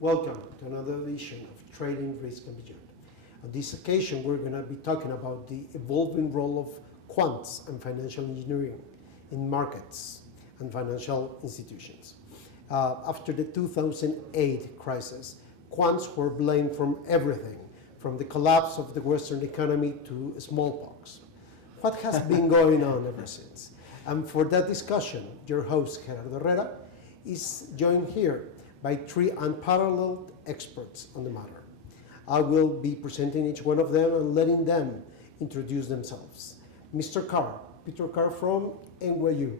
Welcome to another edition of Trading Risk and Beyond. On this occasion, we're going to be talking about the evolving role of quants and financial engineering in markets and financial institutions. After the 2008 crisis, quants were blamed for everything, from the collapse of the Western economy to smallpox. What has been going on ever since? And for that discussion, your host, Gerardo Herrera, is joined here by three unparalleled experts on the matter. I will be presenting each one of them and letting them introduce themselves. Mr. Carr, Peter Carr from NYU.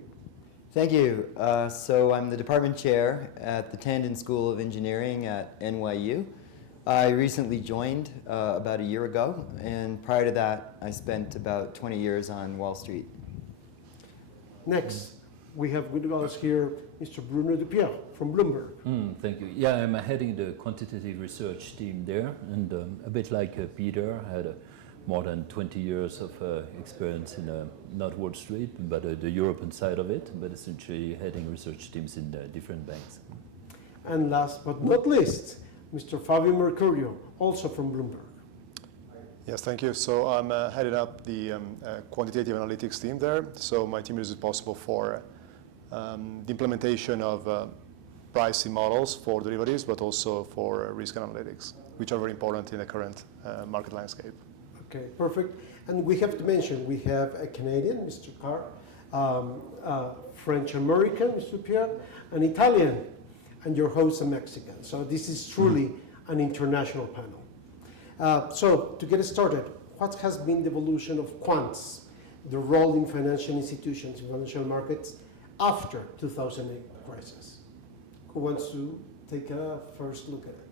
Thank you. So I'm the department chair at the Tandon School of Engineering at NYU. I recently joined about a year ago, and prior to that, I spent about 20 years on Wall Street. Next, we have with us here Mr. Bruno Dupire from Bloomberg. Thank you. Yeah, I'm heading the quantitative research team there, and a bit like Peter, I had more than 20 years of experience in not Wall Street, but the European side of it, but essentially heading research teams in different banks. And last but not least, Mr. Fabio Mercurio, also from Bloomberg. Yes, thank you. So I'm heading up the quantitative analytics team there. So my team is responsible for the implementation of pricing models for derivatives, but also for risk analytics, which are very important in the current market landscape. Okay, perfect. And we have to mention, we have a Canadian, Mr. Carr, French-American, Mr. Pierre, an Italian, and your host, a Mexican. So this is truly an international panel. So to get started, what has been the evolution of quants, the role in financial institutions, in financial markets, after 2008 crisis? Who wants to take a first look at it?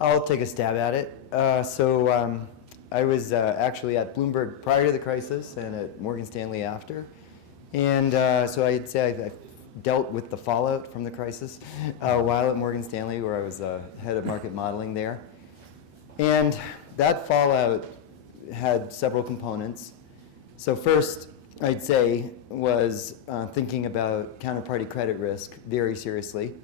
I'll take a stab at it. So I was actually at Bloomberg prior to the crisis and at Morgan Stanley after. And so I'd say I dealt with the fallout from the crisis while at Morgan Stanley, where I was head of market modeling there. And that fallout had several components. So first, I'd say, was thinking about counterparty credit risk very seriously.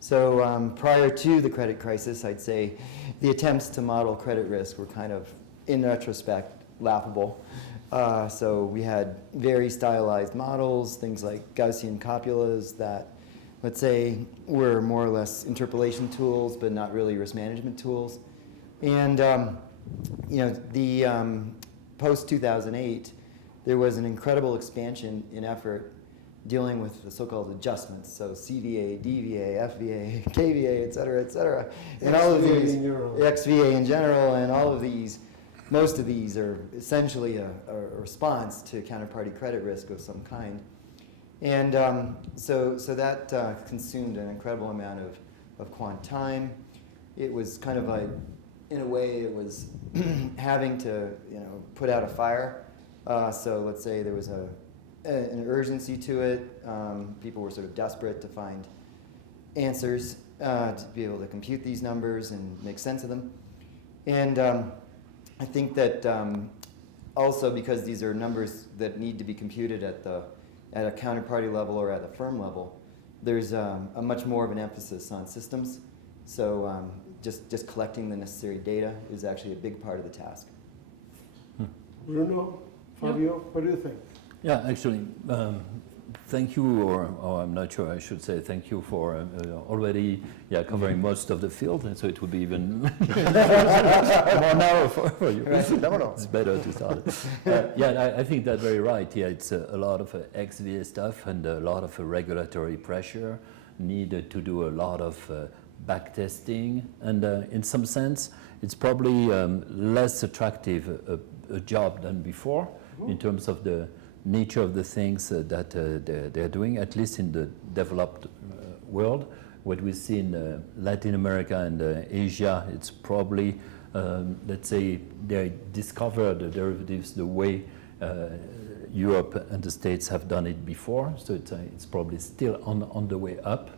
So prior to the credit crisis, I'd say the attempts to model credit risk were kind of, in retrospect, laughable. So we had very stylized models, things like Gaussian copulas that, let's say, were more or less interpolation tools, but not really risk management tools. And the post-2008, there was an incredible expansion in effort dealing with the so-called adjustments, so CVA, DVA, FVA, KVA, et cetera, and all of these, XVA in general, and all of these, most of these are essentially a response to counterparty credit risk of some kind. And so that consumed an incredible amount of quant time. It was kind of like, in a way, it was having to put out a fire. So let's say there was an urgency to it. People were sort of desperate to find answers to be able to compute these numbers and make sense of them. And I think that also because these are numbers that need to be computed at a counterparty level or at a firm level, there's a much more of an emphasis on systems. So just collecting the necessary data is actually a big part of the task. Bruno, Fabio, what do you think? Yeah, actually, thank you, or I'm not sure I should say thank you for already covering most of the field, and so it would be even more narrow for you. It's better to start. I think that's very right. Yeah, it's a lot of XVA stuff and a lot of regulatory pressure needed to do a lot of backtesting, and in some sense, it's probably less attractive a job than before in terms of the nature of the things that they're doing, at least in the developed world. What we see in Latin America and Asia, it's probably, let's say, they discovered the derivatives the way Europe and the States have done it before, so it's probably still on the way up.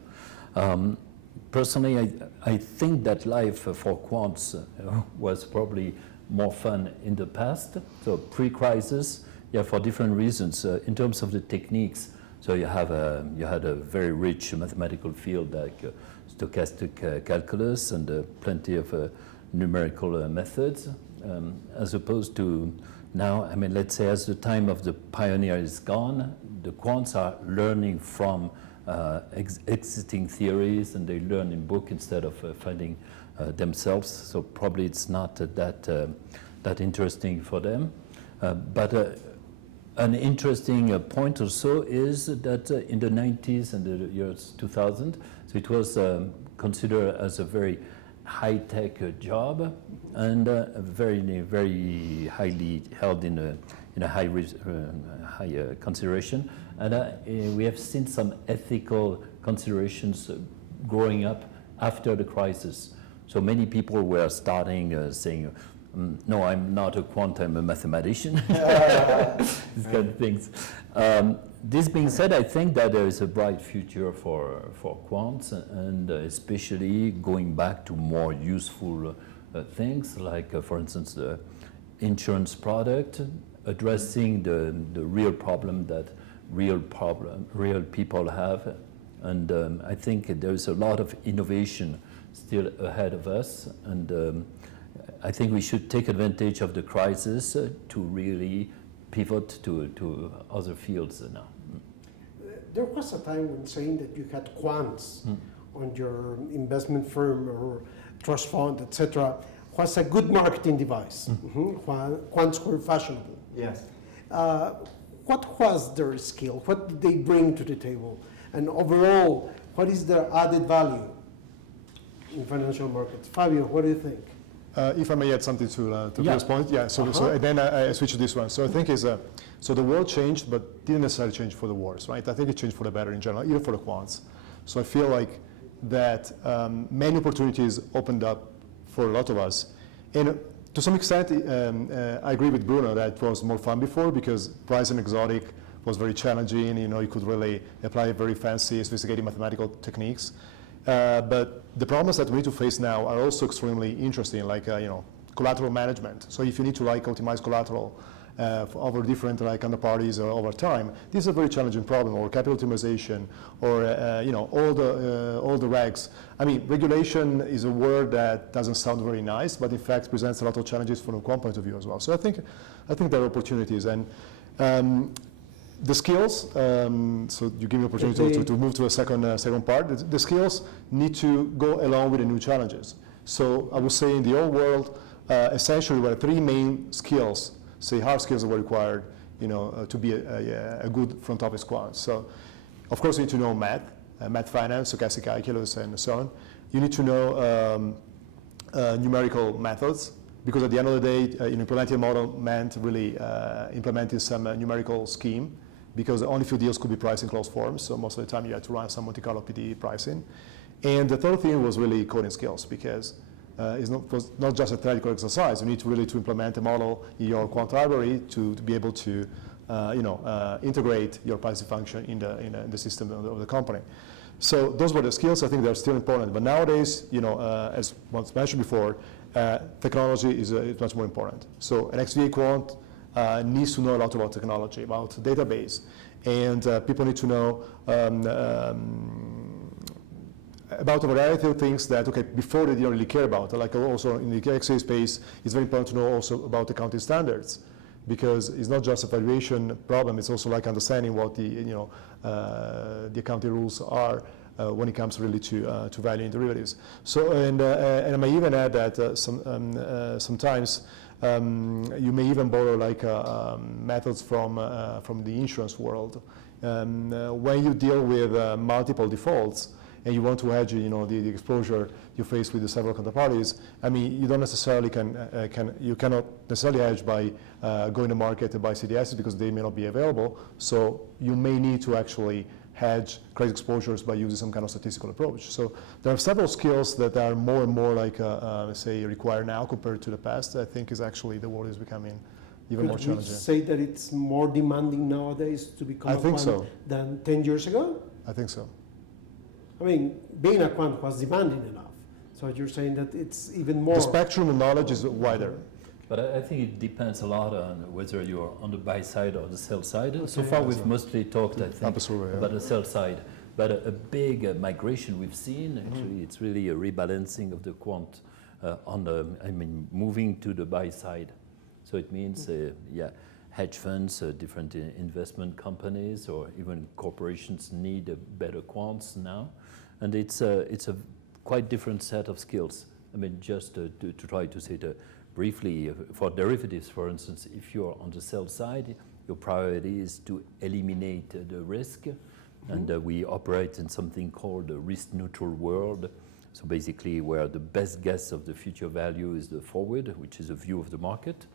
Personally, I think that life for quants was probably more fun in the past, so pre-crisis, for different reasons. In terms of the techniques, So you had a very rich mathematical field like stochastic calculus and plenty of numerical methods, as opposed to now, I mean, let's say as the time of the pioneer is gone, the quants are learning from existing theories, and they learn in book instead of finding themselves. So probably it's not that interesting for them. But an interesting point also is that in the 90s and the years 2000, so it was considered as a very high-tech job and very highly held in a high consideration. And we have seen some ethical considerations growing up after the crisis. So many people were starting saying, no, I'm not a quant, I'm a mathematician. These kind of things. This being said, I think that there is a bright future for quants, and especially going back to more useful things, like, for instance, the insurance product, addressing the real problem that real people have. And I think there's a lot of innovation still ahead of us, and I think we should take advantage of the crisis to really pivot to other fields now. There was a time when saying that you had quants on your investment firm or trust fund, etc., was a good marketing device. Quants were fashionable. Yes. What was their skill? What did they bring to the table? And overall, what is their added value in financial markets? Fabio, what do you think? If I may add something to Yeah. this point, yeah. So then I switch to this one. So I think so the world changed, but didn't necessarily change for the worse, right? I think it changed for the better in general, even for the quants. So I feel like that many opportunities opened up for a lot of us, and to some extent, I agree with Bruno that it was more fun before because price and exotic was very challenging. You could really apply very fancy, sophisticated mathematical techniques. But the problems that we need to face now are also extremely interesting, like collateral management. So if you need to optimize collateral over different counterparties or over time, this is a very challenging problem. Or capital optimization, or all the regs. I mean, regulation is a word that doesn't sound very nice, but in fact presents a lot of challenges from a quant point of view as well. So I think there are opportunities, and the skills, so you give me opportunity to move to a second part. The skills need to go along with the new challenges. So I would say in the old world, essentially there were three main skills, say hard skills that were required, to be a good front office quant. So of course you need to know math finance, stochastic calculus, and so on. You need to know numerical methods, because at the end of the day, implementing a model meant really implementing some numerical scheme, because only few deals could be priced in closed forms, so most of the time you had to run some Monte Carlo PD pricing. And the third thing was really coding skills, because it was not just a theoretical exercise. You need to really implement a model in your quant library to be able to integrate your pricing function in the system of the company. So those were the skills. I think they're still important. But nowadays, as was mentioned before, technology is much more important. So an XVA quant needs to know a lot about technology, about database, and people need to know about a variety of things that, before they didn't really care about. Like also in the XVA space, it's very important to know also about accounting standards, because it's not just a valuation problem, it's also like understanding what the accounting rules are when it comes really to valuing derivatives. So, and I may even add that sometimes you may even borrow methods from the insurance world. When you deal with multiple defaults and you want to hedge, the exposure you face with the several counterparties, I mean, you don't necessarily you cannot necessarily hedge by going to market to buy CDSs because they may not be available. So you may need to actually hedge credit exposures by using some kind of statistical approach. So there are several skills that are more and more say required now compared to the past. I think is actually the world is becoming even more challenging. Could we say that it's more demanding nowadays to become a quant than 10 years ago? I think so. I mean, being a quant was demanding enough. So you're saying that it's even more. The spectrum of knowledge is wider. But I think it depends a lot on whether you're on the buy side or the sell side. So far, That's we've right. mostly talked, I think, Absolutely, yeah. about the sell side. But a big migration we've seen, actually, it's really a rebalancing of the quant moving to the buy side. So it means, hedge funds, different investment companies, or even corporations need better quants now. And it's a quite different set of skills. I mean, just to try to say it briefly, for derivatives, for instance, if you're on the sell side, your priority is to eliminate the risk. And we operate in something called a risk-neutral world. So basically, where the best guess of the future value is the forward, which is a view of the market,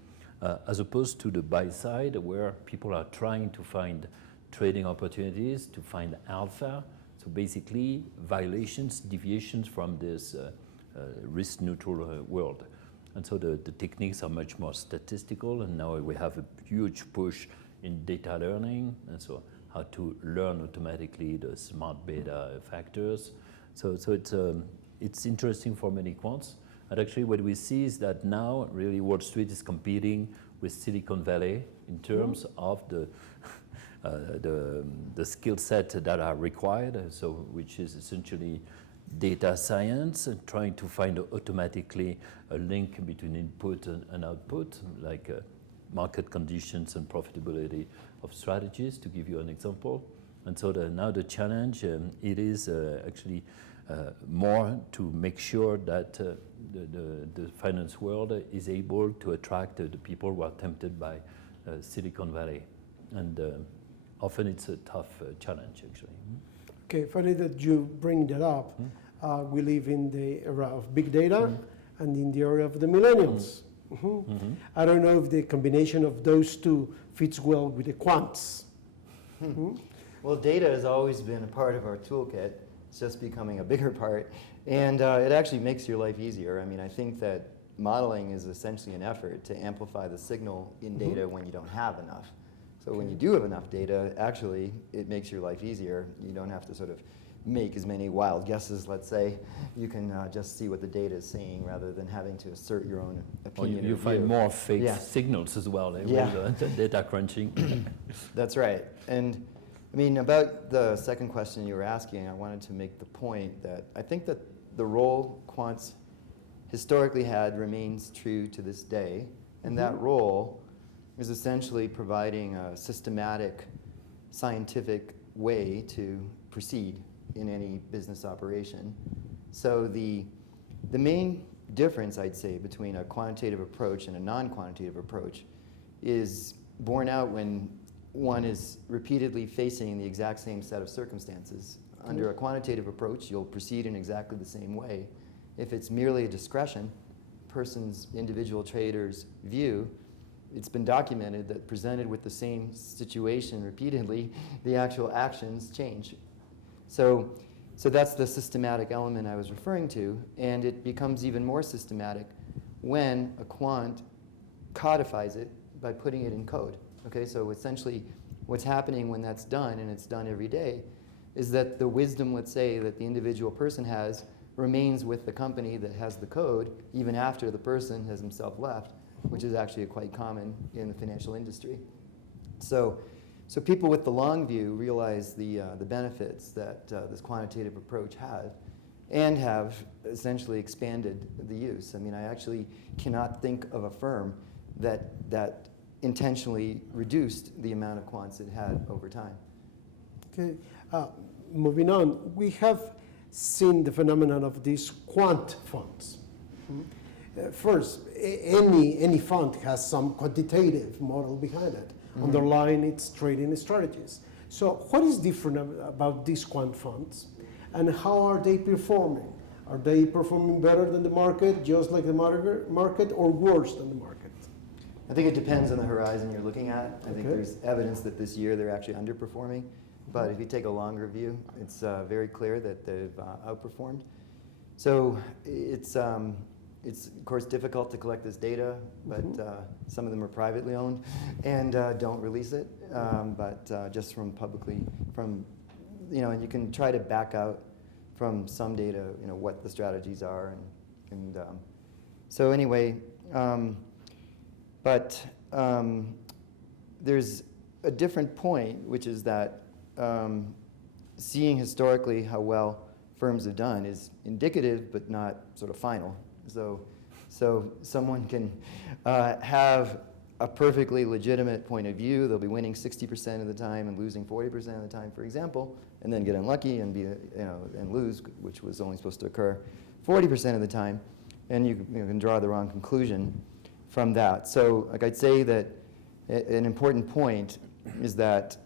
as opposed to the buy side, where people are trying to find trading opportunities, to find alpha. So basically, violations, deviations from this risk-neutral world. And so the techniques are much more statistical, and now we have a huge push in data learning, and so how to learn automatically the smart beta factors. So it's interesting for many quants. And actually what we see is that now really Wall Street is competing with Silicon Valley in terms of the skill set that are required, so which is essentially data science and trying to find automatically a link between input and output, like market conditions and profitability of strategies, to give you an example. And so now the challenge, it is actually more to make sure that the finance world is able to attract the people who are tempted by Silicon Valley. And often it's a tough challenge, actually. Okay, funny that you bring that up. We live in the era of big data and in the era of the millennials. I don't know if the combination of those two fits well with the quants. Well, data has always been a part of our toolkit. It's just becoming a bigger part. And it actually makes your life easier. I mean, I think that modeling is essentially an effort to amplify the signal in data when you don't have enough. So when you do have enough data, actually, it makes your life easier. You don't have to sort of make as many wild guesses, let's say. You can just see what the data is saying rather than having to assert your own opinion. You find more fake signals as well with the data crunching. That's right. And I mean, about the second question you were asking, I wanted to make the point that I think that the role quants historically had remains true to this day, and that role is essentially providing a systematic, scientific way to proceed in any business operation. So the main difference, I'd say, between a quantitative approach and a non-quantitative approach is borne out when one is repeatedly facing the exact same set of circumstances. Under a quantitative approach, you'll proceed in exactly the same way. If it's merely a discretion, person's individual trader's view, it's been documented that presented with the same situation repeatedly, the actual actions change. So that's the systematic element I was referring to, and it becomes even more systematic when a quant codifies it by putting it in code. Okay, so essentially what's happening when that's done, and it's done every day, is that the wisdom, let's say, that the individual person has remains with the company that has the code even after the person has himself left, which is actually quite common in the financial industry. So people with the long view realize the benefits that this quantitative approach has and have essentially expanded the use. I mean, I actually cannot think of a firm that intentionally reduced the amount of quants it had over time. Okay, moving on, we have seen the phenomenon of these quant funds. First, any fund has some quantitative model behind it, underlying its trading strategies. So what is different about these quant funds, and how are they performing? Are they performing better than the market, just like the market, or worse than the market? I think it depends on the horizon you're looking at. I think there's evidence that this year they're actually underperforming. But if you take a longer view, it's very clear that they've outperformed. So it's of course difficult to collect this data, but some of them are privately owned and don't release it. But just from publicly, and you can try to back out from some data, what the strategies are, and so anyway. But there's a different point, which is that seeing historically how well firms have done is indicative, but not sort of final. So someone can have a perfectly legitimate point of view. They'll be winning 60% of the time and losing 40% of the time, for example, and then get unlucky and and lose, which was only supposed to occur 40% of the time, and you can draw the wrong conclusion from that. So, like I'd say that an important point is that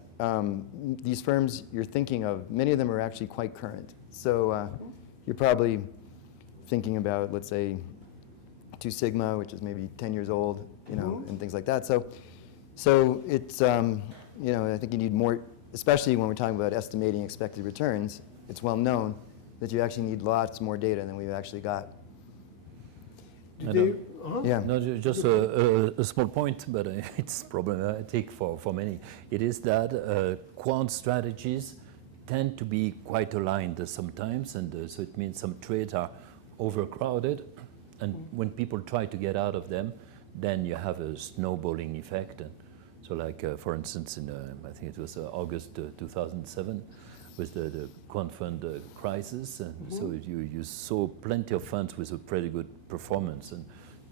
these firms you're thinking of, many of them are actually quite current. So you're probably thinking about, let's say, 2 Sigma, which is maybe 10 years old, and things like that. So it's, I think you need more, especially when we're talking about estimating expected returns. It's well known that you actually need lots more data than we've actually got. Yeah. No, just a small point, but it's problematic for many. It is that quant strategies tend to be quite aligned sometimes, and so it means some trades are overcrowded, and when people try to get out of them, then you have a snowballing effect. And so like, for instance, in I think it was August 2007, with the quant fund crisis, and so you saw plenty of funds with a pretty good performance and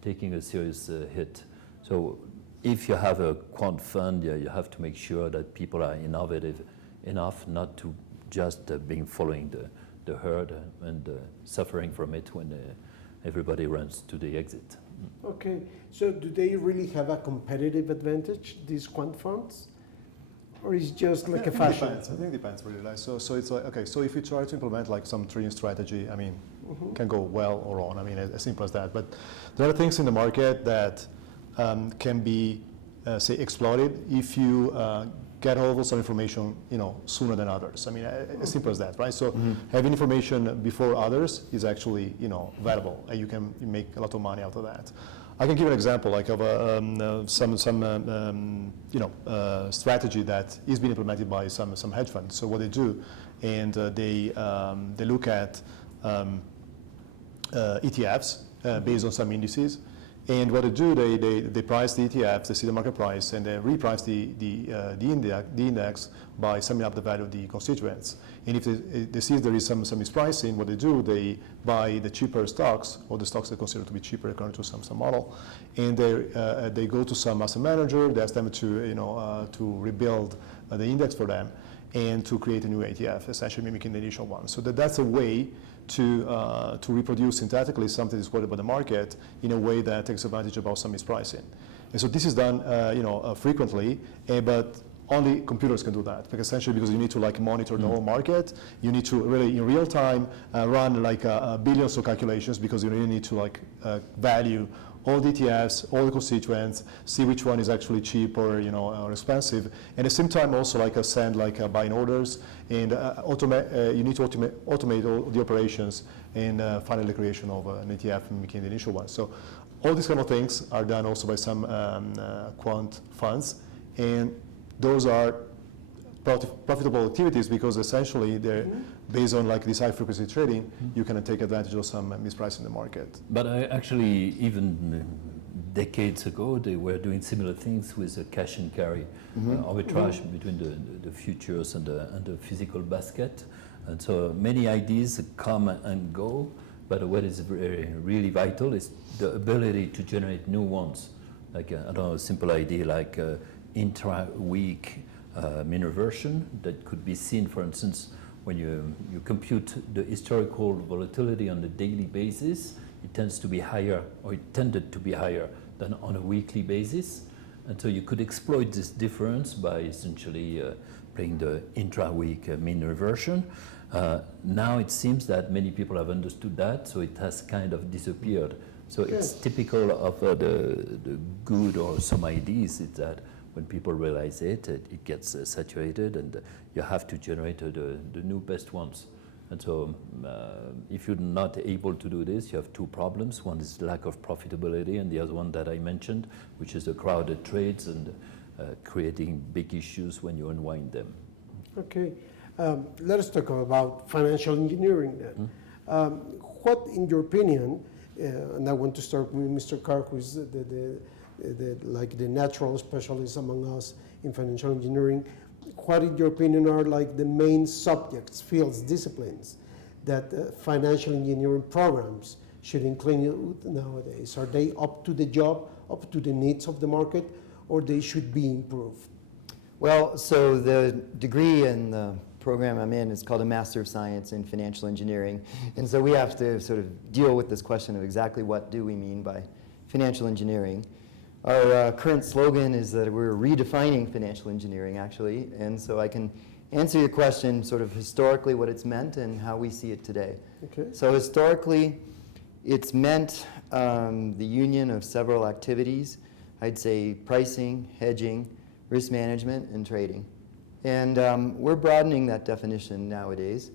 taking a serious hit. So if you have a quant fund, you have to make sure that people are innovative enough not to just being following the herd and suffering from it when everybody runs to the exit. Okay, so do they really have a competitive advantage, these quant funds? Or is it just like a fashion? I think it depends really. Like, so it's like, okay, so if you try to implement like some trading strategy, I mean, can go well or wrong. I mean, as simple as that. But there are things in the market that can be, say, exploited if you get hold of some information, sooner than others. I mean, as simple as that, right? So having information before others is actually, valuable, and you can make a lot of money out of that. I can give an example, like of some strategy that is being implemented by some hedge funds. So what they do, and they look at ETFs based on some indices. And what they do, they price the ETFs, they see the market price, and they reprice the index by summing up the value of the constituents. And if they see there is some mispricing, what they do, they buy the cheaper stocks, or the stocks they consider to be cheaper according to some model, and they go to some asset manager, they ask them to rebuild the index for them, and to create a new ETF, essentially mimicking the initial one. So that's a way to reproduce synthetically something that's quoted by the market in a way that takes advantage about some mispricing. And so this is done frequently, but only computers can do that, because you need to monitor the whole market. You need to really in real time run billions of calculations, because you really need to value all the ETFs, all the constituents, see which one is actually cheap or expensive, and at the same time also send buying orders, and you need to automate all the operations, and finally the creation of an ETF mimicking the initial one. So all these kind of things are done also by some quant funds, and those are profitable activities, because essentially they're based on this high frequency trading. You can take advantage of some mispricing in the market. But actually, even decades ago, they were doing similar things with a cash and carry arbitrage between the futures and the physical basket. And so many ideas come and go, but what is really vital is the ability to generate new ones. Like, I don't know, a simple idea like intra-week mean reversion that could be seen, for instance, when you compute the historical volatility on a daily basis. It tends to be higher, or it tended to be higher than on a weekly basis. And so you could exploit this difference by essentially playing the intra-week mean reversion. Now it seems that many people have understood that, so it has kind of disappeared. So it's typical of the good or some ideas, is that when people realize it gets saturated, and you have to generate the new best ones. And so if you're not able to do this, you have two problems. One is lack of profitability, and the other one that I mentioned, which is the crowded trades and creating big issues when you unwind them. Okay, let us talk about financial engineering then. What, in your opinion, and I want to start with Mr. Carr, who is like the natural specialists among us in financial engineering, what in your opinion are like the main subjects, fields, disciplines that financial engineering programs should include nowadays? Are they up to the job, up to the needs of the market, or they should be improved? Well, so the degree in the program I'm in is called a Master of Science in Financial Engineering. And so we have to sort of deal with this question of exactly what do we mean by financial engineering. Our current slogan is that we're redefining financial engineering, actually. And so I can answer your question sort of historically what it's meant and how we see it today. Okay. So historically, it's meant the union of several activities. I'd say pricing, hedging, risk management, and trading. And we're broadening that definition nowadays.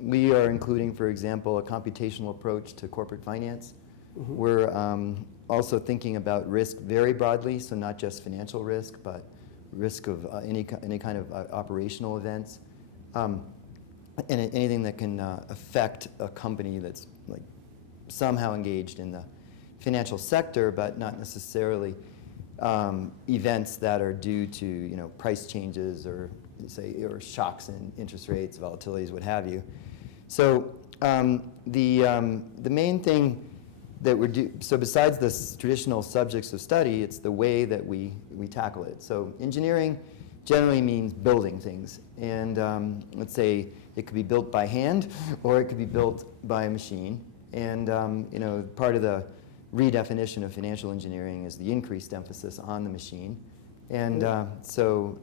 We are including, for example, a computational approach to corporate finance. Mm-hmm. We're also thinking about risk very broadly, so not just financial risk, but risk of any kind of operational events, and anything that can affect a company that's like somehow engaged in the financial sector, but not necessarily events that are due to price changes or shocks in interest rates, volatilities, what have you. So the main thing that so besides the traditional subjects of study, it's the way that we tackle it. So engineering generally means building things, and let's say it could be built by hand or it could be built by a machine. And part of the redefinition of financial engineering is the increased emphasis on the machine. And so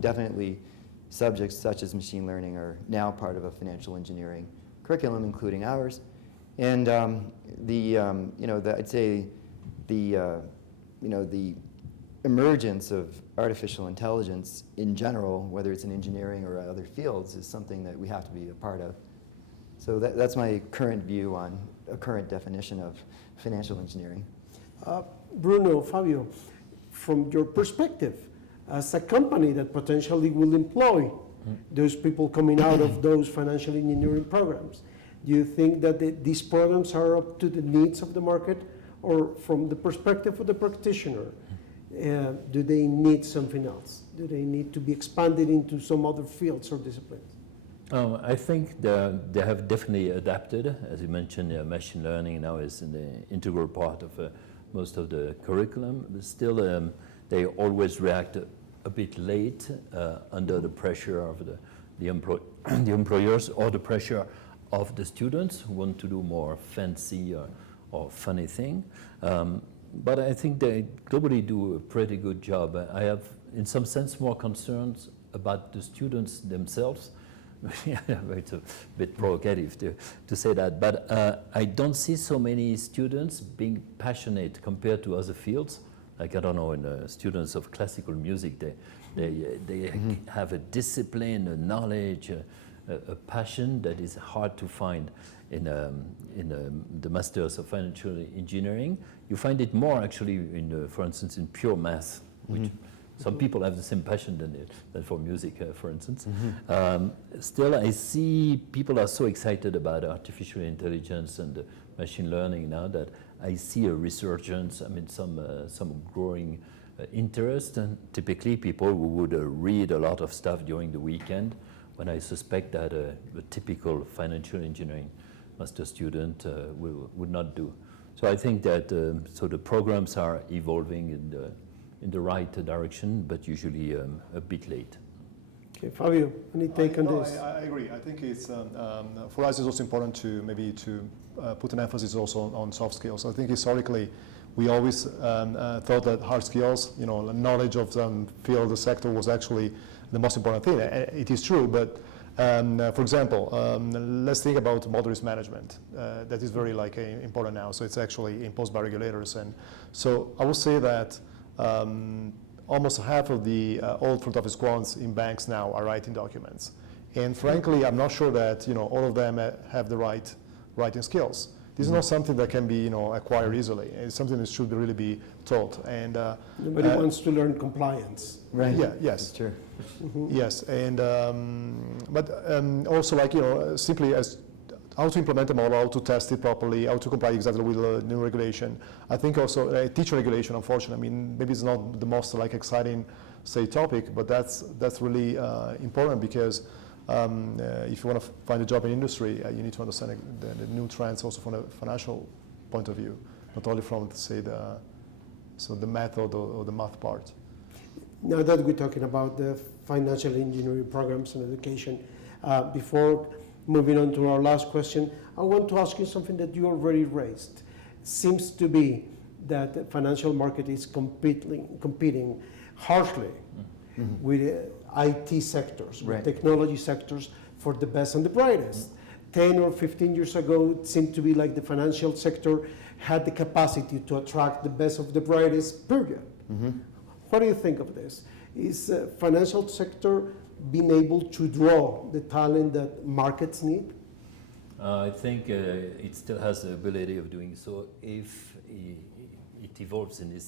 definitely subjects such as machine learning are now part of a financial engineering curriculum, including ours. And I'd say the emergence of artificial intelligence in general, whether it's in engineering or other fields, is something that we have to be a part of. So that's my current view on a current definition of financial engineering. Bruno, Fabio, from your perspective, as a company that potentially will employ those people coming out of those financial engineering programs, do you think that these programs are up to the needs of the market, or from the perspective of the practitioner, do they need something else? Do they need to be expanded into some other fields or disciplines? I think they have definitely adapted. As you mentioned, machine learning now is an integral part of most of the curriculum. But still, they always react a bit late under the pressure of the employers or the pressure of the students who want to do more fancy or funny thing. But I think they globally do a pretty good job. I have, in some sense, more concerns about the students themselves. It's a bit provocative to say that, but I don't see so many students being passionate compared to other fields. Like, I don't know, in students of classical music, they have a discipline, a knowledge, a passion that is hard to find in the Masters of Financial Engineering. You find it more actually for instance, in pure math, which some people have the same passion than for music, for instance. Still, I see people are so excited about artificial intelligence and machine learning now that I see a resurgence. I mean, some growing interest, and typically people who would read a lot of stuff during the weekend, when I suspect that a typical financial engineering master student would not do. So I think that so the programs are evolving in the right direction, but usually a bit late. Okay, Fabio, any take on this? I agree. I think it's for us it's also important to put an emphasis also on soft skills. I think historically we always thought that hard skills, knowledge of some field, the sector was actually the most important thing. It is true, but for example, let's think about model risk management. That is very important now. So it's actually imposed by regulators, and so I would say that almost half of the old front office quants in banks now are writing documents. And frankly, I'm not sure that all of them have the right writing skills. This is not something that can be acquired easily. It's something that should really be taught. And nobody wants to learn compliance. Right. Yeah. Yes. That's true. Yes. And but also simply as how to implement a model, how to test it properly, how to comply exactly with the new regulation. I think also teacher regulation, unfortunately, I mean, maybe it's not the most like exciting, say, topic, but that's really important because if you want to find a job in industry, you need to understand the new trends also from a financial point of view, not only from, say, the method or the math part. Now that we're talking about the financial engineering programs and education, before moving on to our last question, I want to ask you something that you already raised. Seems to be that the financial market is competing harshly with IT sectors, with technology sectors for the best and the brightest. 10 or 15 years ago, it seemed to be like the financial sector had the capacity to attract the best of the brightest, period. What do you think of this? Is financial sector being able to draw the talent that markets need? I think it still has the ability of doing so if it evolves in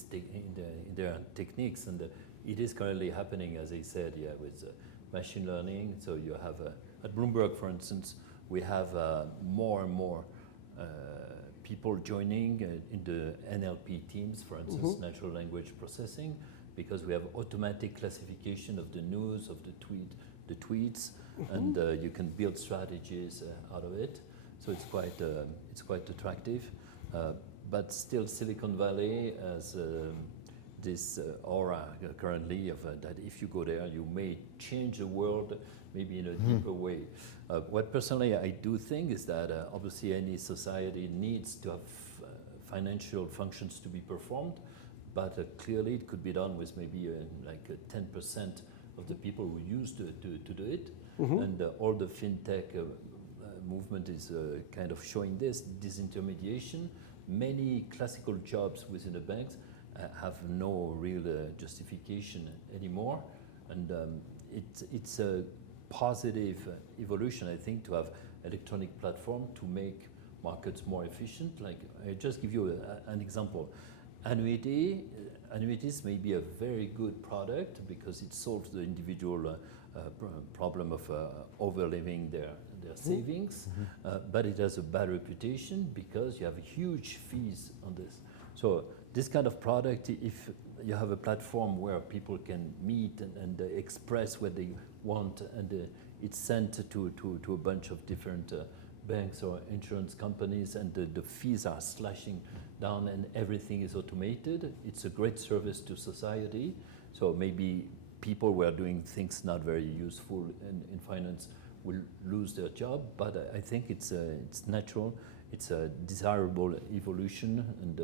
their techniques, and it is currently happening, as I said, with machine learning. So you have at Bloomberg, for instance, we have more and more people joining in the NLP teams, for instance, natural language processing, because we have automatic classification of the news, of the tweets, and you can build strategies out of it. So it's quite attractive. But still, Silicon Valley has this aura currently of that if you go there, you may change the world, maybe in a deeper way. What personally I do think is that obviously any society needs to have financial functions to be performed, but clearly it could be done with maybe like 10% of the people who used to do it. And all the fintech movement is kind of showing this disintermediation. Many classical jobs within the banks have no real justification anymore, and it's a positive evolution, I think, to have electronic platform to make markets more efficient. Like, I just give you an example. Annuities may be a very good product because it solves the individual problem of overliving their savings, but it has a bad reputation because you have huge fees on this. So this kind of product, if you have a platform where people can meet and express what they want, and it's sent to a bunch of different banks or insurance companies, and the fees are slashing down and everything is automated, it's a great service to society. So maybe people who are doing things not very useful in finance will lose their job, but I think it's natural, it's a desirable evolution, and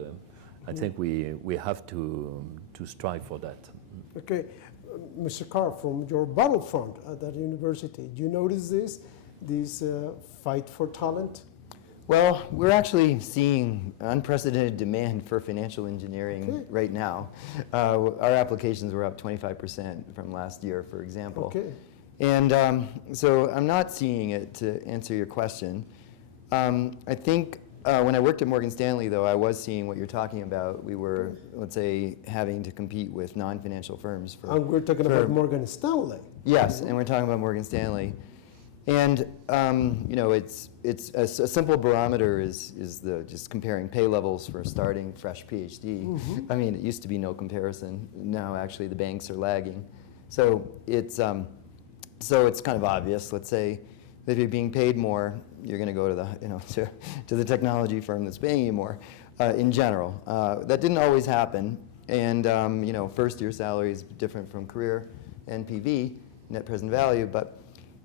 I think we have to strive for that. Okay, Mr. Carr, from your battlefront at that university, do you notice this fight for talent? Well, we're actually seeing unprecedented demand for financial engineering right now. Our applications were up 25% from last year, for example. Okay. And so I'm not seeing it, to answer your question. I think when I worked at Morgan Stanley, though, I was seeing what you're talking about. We were, let's say, having to compete with non-financial firms. And we're talking about Morgan Stanley. Yes, and we're talking about Morgan Stanley. And you know, it's a simple barometer is just comparing pay levels for starting fresh PhD. I mean, it used to be no comparison. Now, actually, the banks are lagging. So it's kind of obvious. Let's say that if you're being paid more, you're going to go to the to the technology firm that's paying you more. In general, that didn't always happen. And first year salary is different from career NPV, net present value, but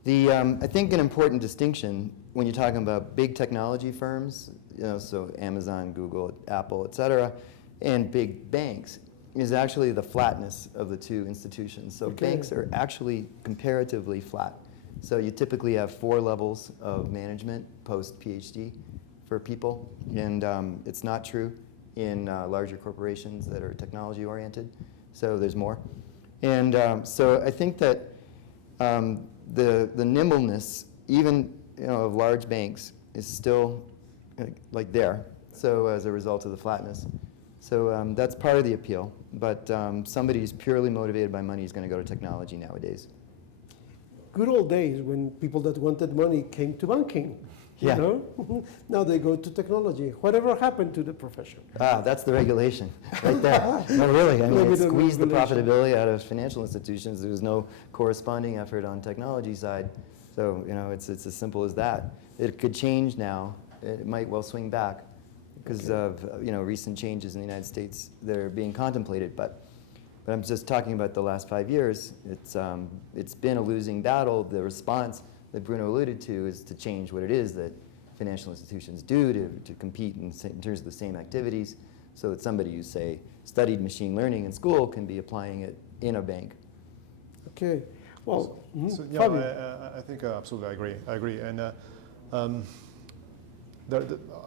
I think an important distinction when you're talking about big technology firms, so Amazon, Google, Apple, et cetera, and big banks, is actually the flatness of the two institutions. So banks are actually comparatively flat. So you typically have 4 levels of management post-PhD for people, and it's not true in larger corporations that are technology-oriented. So there's more. And so I think that the nimbleness, even of large banks, is still like there. So as a result of the flatness, so that's part of the appeal. But somebody who's purely motivated by money is going to go to technology nowadays. good old days when people that wanted money came to banking. Yeah. You know? Now they go to technology. Whatever happened to the profession? That's the regulation right there. No, really. I mean, it Limited squeezed the regulation. profitability out of financial institutions. There was no corresponding effort on technology side. So, you know, it's as simple as that. It could change now. It might well swing back because of, you know, recent changes in the United States that are being contemplated. But I'm just talking about the last 5 years. It's been a losing battle. The response that Bruno alluded to is to change what it is that financial institutions do to compete in terms of the same activities, so that somebody who, say, studied machine learning in school can be applying it in a bank. Okay. Well, So, yeah, Fabio. I think absolutely I agree. And I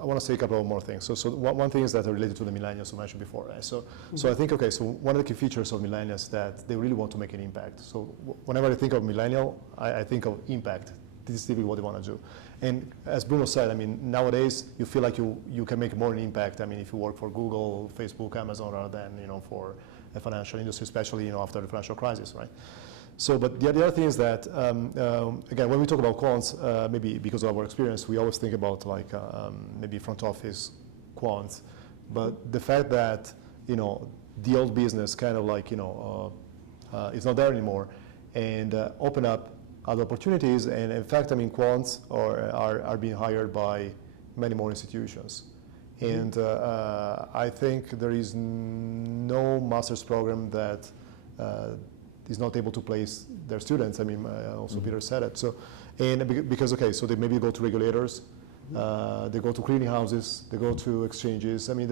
want to say a couple of more things. So one thing is that are related to the millennials I mentioned before. Right? So I think, okay, so one of the key features of millennials is that they really want to make an impact. So whenever I think of millennial, I think of impact. This is typically what they want to do. And as Bruno said, I mean, nowadays you feel like you can make more an impact. I mean, if you work for Google, Facebook, Amazon, rather than, you know, for a financial industry, especially, you know, after the financial crisis, right? So, but the other thing is that, again, when we talk about quants, maybe because of our experience, we always think about like maybe front office quants. But the fact that, you know, the old business kind of like, you know, is not there anymore, and open up other opportunities. And in fact, I mean, quants are being hired by many more institutions. And I think there is no master's program that is not able to place their students. I mean, also Peter said it. So, and because, okay, so they maybe go to regulators, they go to clearing houses, they go to exchanges. I mean,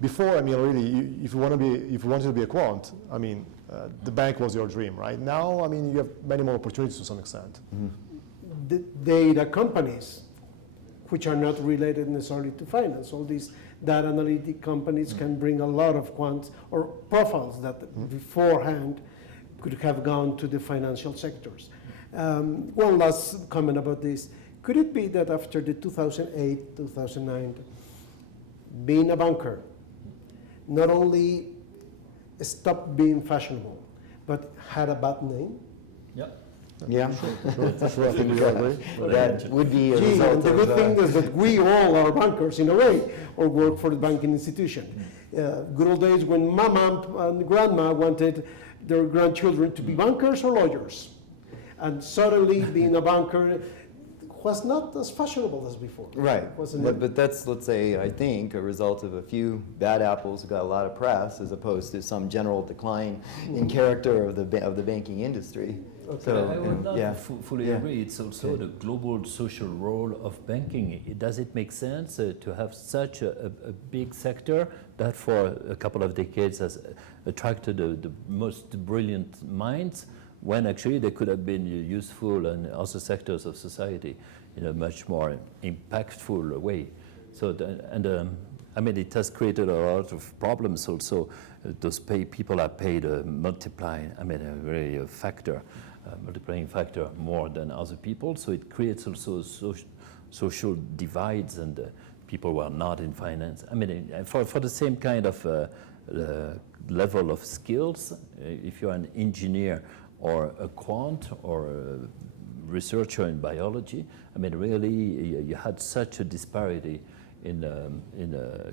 before, I mean, really, if you wanted to be a quant, I mean, the bank was your dream, right? Now, I mean, you have many more opportunities to some extent. The data companies, which are not related necessarily to finance, all these data analytic companies can bring a lot of quants or profiles that beforehand could have gone to the financial sectors. One last comment about this. Could it be that after the 2008, 2009, being a banker not only stopped being fashionable, but had a bad name? Yeah. Yeah, Sure. I think that would be a Gee, result and the good of, thing is that we all are bankers in a way, or work for the banking institution. Good old days when mama and grandma wanted their grandchildren to be bankers or lawyers. And suddenly being a banker was not as fashionable as before. right. Wasn't it? But that's, let's say, I think, a result of a few bad apples who got a lot of press, as opposed to some general decline in character of the banking industry. Okay. So, I would not yeah. fully Yeah. agree. It's also the global social role of banking. Does it make sense to have such a big sector that for a couple of decades has attracted the most brilliant minds, when actually they could have been useful in other sectors of society in a much more impactful way? So, I mean, it has created a lot of problems also. Those people are paid multiplying, I mean, a very factor. Multiplying factor more than other people, so it creates also social divides, and people who are not in finance. I mean, for the same kind of level of skills, if you're an engineer or a quant or a researcher in biology, I mean, really, you had such a disparity in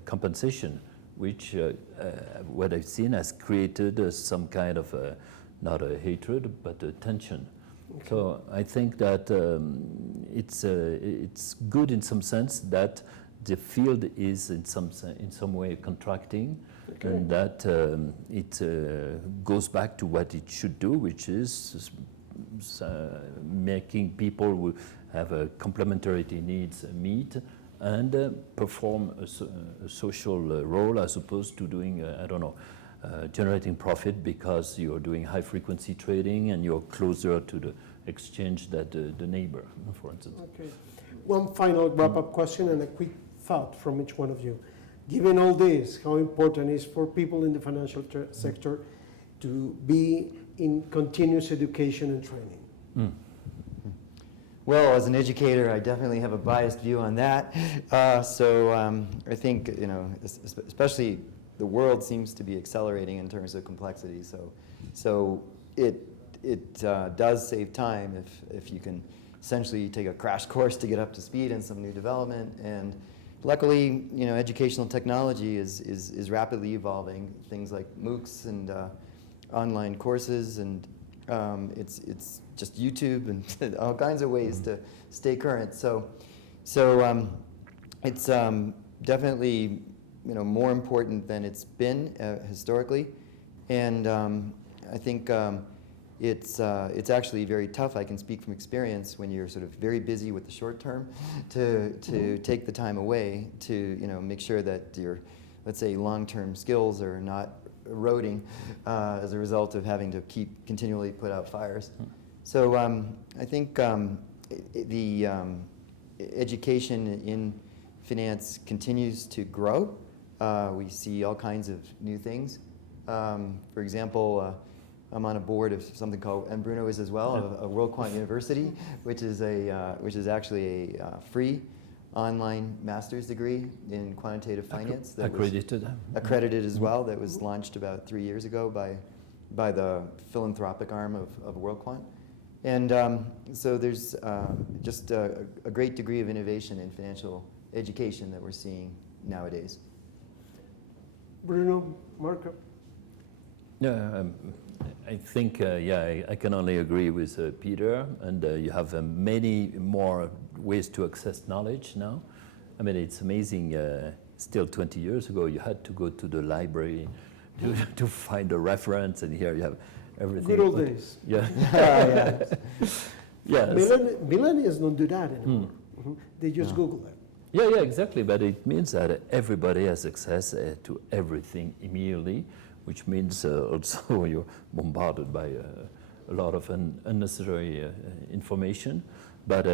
compensation, which what I've seen has created some kind of not a hatred, but a tension. Okay. So I think that it's good in some sense that the field is in some way contracting, okay, and that it goes back to what it should do, which is making people who have a complementarity needs meet and perform a social role, as opposed to doing, I don't know, generating profit because you're doing high frequency trading and you're closer to the exchange than the neighbor, for instance. Okay. One final wrap-up question and a quick thought from each one of you. Given all this, how important is for people in the financial sector to be in continuous education and training? Well, as an educator, I definitely have a biased view on that. I think, you know, especially the world seems to be accelerating in terms of complexity. So it it does save time if you can essentially take a crash course to get up to speed in some new development. And luckily, educational technology is rapidly evolving. Things like MOOCs and online courses, and it's just YouTube and all kinds of ways to stay current. So it's definitely more important than it's been historically, and I think it's actually very tough. I can speak from experience when you're sort of very busy with the short term to take the time away to make sure that your, let's say, long-term skills are not eroding as a result of having to continually put out fires. So I think the education in finance continues to grow. We see all kinds of new things. For example, I'm on a board of something called, and Bruno is as well, a World Quant University, which is actually a free online master's degree in quantitative finance. That accredited as well. That was launched about 3 years ago by the philanthropic arm of World Quant. And so there's just a great degree of innovation in financial education that we're seeing nowadays. Bruno, Marco? Yeah, I think, I can only agree with Peter, and you have many more ways to access knowledge now. I mean, it's amazing, still 20 years ago, you had to go to the library to find a reference, and here you have everything. Good old days. Yeah. Yes. Millennials don't do that anymore. Mm-hmm. They just Google it. Yeah, exactly. But it means that everybody has access to everything immediately, which means also you're bombarded by a lot of unnecessary information. But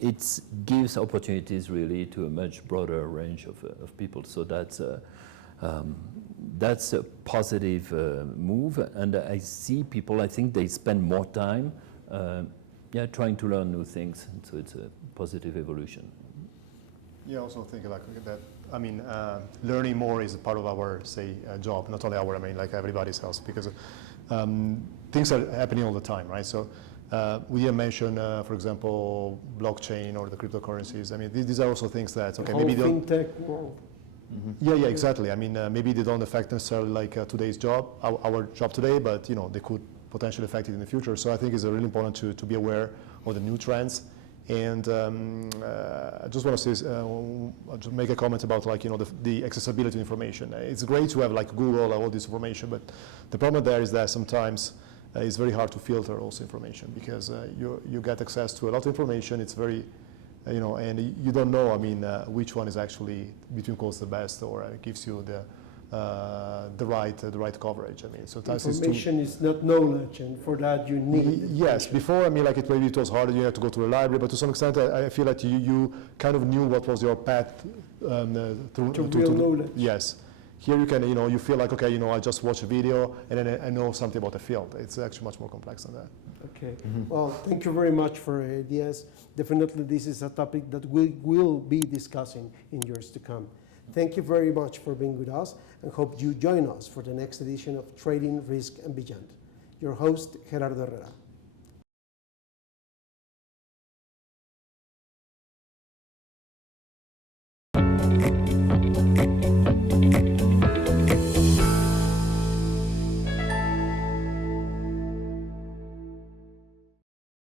it gives opportunities really to a much broader range of people. So that's a positive move. And I see people, I think they spend more time trying to learn new things. And so it's a positive evolution. Yeah, I also think like that. I mean, learning more is a part of our, job, not only our, like everybody's else, because things are happening all the time, right? So we didn't mention, for example, blockchain or the cryptocurrencies. I mean, these are also things that, okay, maybe don't. Fintech world. Mm-hmm. Yeah, exactly. I mean, maybe they don't affect necessarily like today's job, our job today, but they could potentially affect it in the future. So I think it's really important to be aware of the new trends. And I just want to say, just make a comment about the accessibility to information. It's great to have like Google, all this information, but the problem there is that sometimes it's very hard to filter also information because you get access to a lot of information. It's very, and you don't know, which one is actually between quotes the best or gives you the right coverage. Sometimes information is not knowledge, and for that you need. Yes, before maybe it was harder. You had to go to the library, but to some extent, I feel that you kind of knew what was your path to real knowledge. Yes, here you can you feel like okay I just watch a video and then I know something about the field. It's actually much more complex than that. Okay. Mm-hmm. Well, thank you very much for ideas. Definitely, this is a topic that we will be discussing in years to come. Thank you very much for being with us and hope you join us for the next edition of Trading, Risk and Beyond. Your host, Gerardo Herrera.